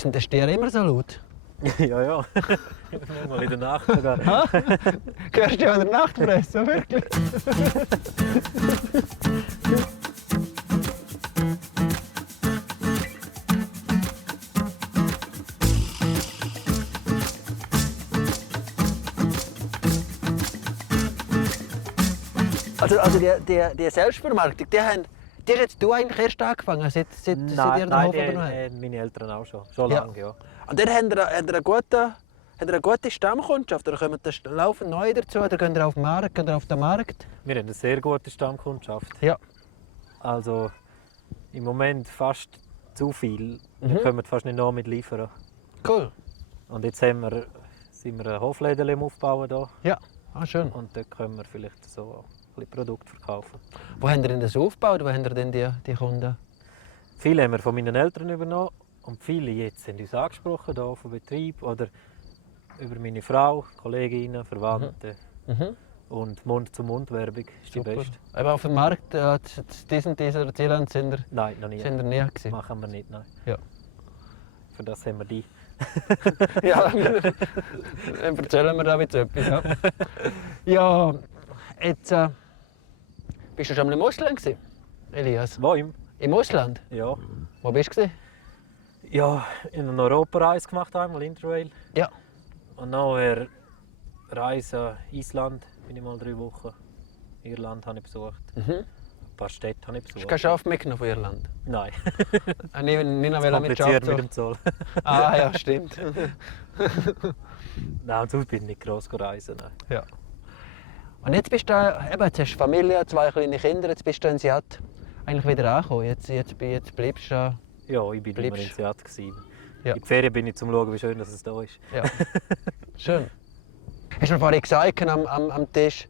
Sind die Stiere immer so laut? Ja. Mal in der Nacht sogar. Hörst du ja in der Nacht fressen, wirklich? Also die Selbstvermarktung, die hast jetzt du eigentlich erst angefangen, seit ihr den Hof übernommen habt? Meine Eltern auch schon. Schon lange, ja. Und dann habt ihr eine gute Stammkundschaft? Oder kommen da laufend neu dazu? Oder geht ihr auf den Markt? Geht ihr auf den Markt? Wir haben eine sehr gute Stammkundschaft. Ja. Also im Moment fast zu viel. Wir können fast nicht noch mit liefern. Cool. Und jetzt sind wir ein Hofläden am Aufbauen hier. Ja, schön. Und dann können wir vielleicht so ein bisschen Produkte verkaufen. Wo habt ihr denn das aufgebaut? Wo habt ihr denn die Kunden? Viele haben wir von meinen Eltern übernommen. Und viele jetzt sind uns angesprochen hier vom Betrieb oder über meine Frau, Kolleginnen, Verwandte. Und Mund-zu-Mund-Werbung ist die beste. Aber auf dem Markt, dieser Zieland sind ihr, Nein, noch nie. sind ihr nie gewesen? Machen wir nicht, nein. Ja. Für das haben wir die. Ja, dann erzählen wir da jetzt etwas. Ja, ja jetzt bist du schon mal im Ausland gewesen, Elias? Wo? Im Ausland? Ja. Wo bist du gewesen? Ja, in einer Europareise gemacht einmal, Interrail. Ja. Und nachher Reise Island, bin ich mal 3 Wochen. Irland habe ich besucht. Ein paar Städte habe ich besucht. Hast du kein Schaf mitgenommen von Irland? Nein. Nicht noch mit Kompliziert Schaf mit dem Zoll. Ah ja, stimmt. Nein, sonst bin ich nicht gross reisen. Nein. Ja. Und jetzt bist du jetzt hast du Familie, 2 kleine Kinder, jetzt bist du in Seat eigentlich wieder angekommen. Jetzt bleibst du Ja, ich bin immer in Bleibst- Seat. Ja. In die Ferien bin ich zum Schauen, wie schön dass es da ist. Ja. Schön. Hast du mir vorhin gesagt am Tisch,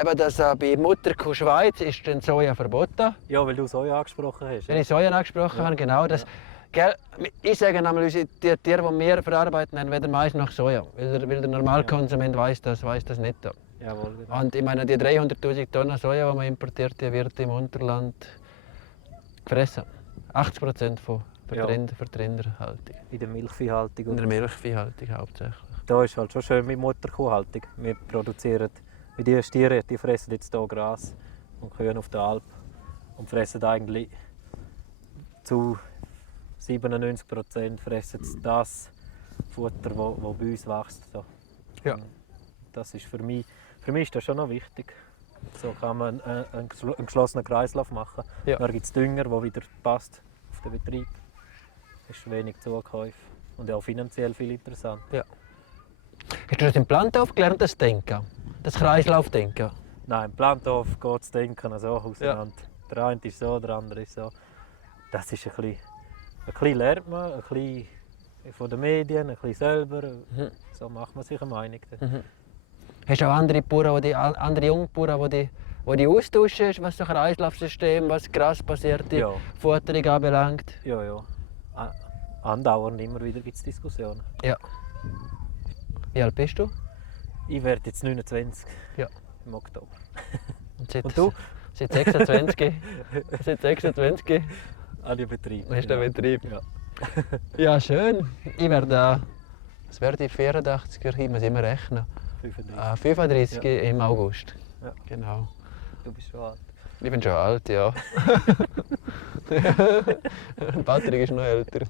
eben, dass bei Mutterkuh Schweiz ist dann Soja verboten. Ja, weil du Soja angesprochen hast. Wenn ich Soja angesprochen habe, genau. Das, gell, ich sage einmal, die Tiere, die wir verarbeiten, haben weder Mais noch Soja. Weil der Normalkonsument weiss das nicht. Jawohl, genau. Und ich meine, die 300'000 Tonnen Soja, die man importiert, die wird im Unterland gefressen. 80% von Ja. Rinderhaltung. In der Milchviehhaltung. In der Milchviehhaltung hauptsächlich. Da ist halt schon schön mit Mutterkuhhaltung. Wir produzieren, wie die Stiere, die fressen jetzt hier Gras und Kühe auf der Alp und fressen eigentlich zu 97% fressen das Futter, das bei uns wächst. So. Ja. Das ist für mich ist das schon noch wichtig. So kann man einen geschlossenen Kreislauf machen. Ja. Dann gibt es Dünger, der wieder passt auf den Betrieb. Es ist wenig Zukäufe und auch finanziell viel interessant. Ja. Hast du das im Plantauf gelernt, das Denken? Das Kreislaufdenken? Nein, im Plantauf geht das Denken so auseinander. Ja. Der eine ist so, der andere ist so. Das ist ein bisschen lernt man, ein bisschen von den Medien, ein bisschen selber. So macht man sich eine Meinung. Hast du auch andere Bauern, andere Jungbauern, die austauschen, was das Kreislaufsystem, was grasbasierte Futterung anbelangt? Ja. Andauernd immer wieder gibt es Diskussionen. Ja. Wie alt bist du? Ich werde jetzt 29 im Oktober. Und du? Seit 26. Seit 26. An den Betrieb. Hast du den Betrieb? Ja. Ja, schön. Ich werde, was werde ich, 84er, ich muss immer rechnen. 35. 35 im August. Ja. Genau. Du bist schon alt. Ich bin schon alt, ja. Patrick ist noch älter.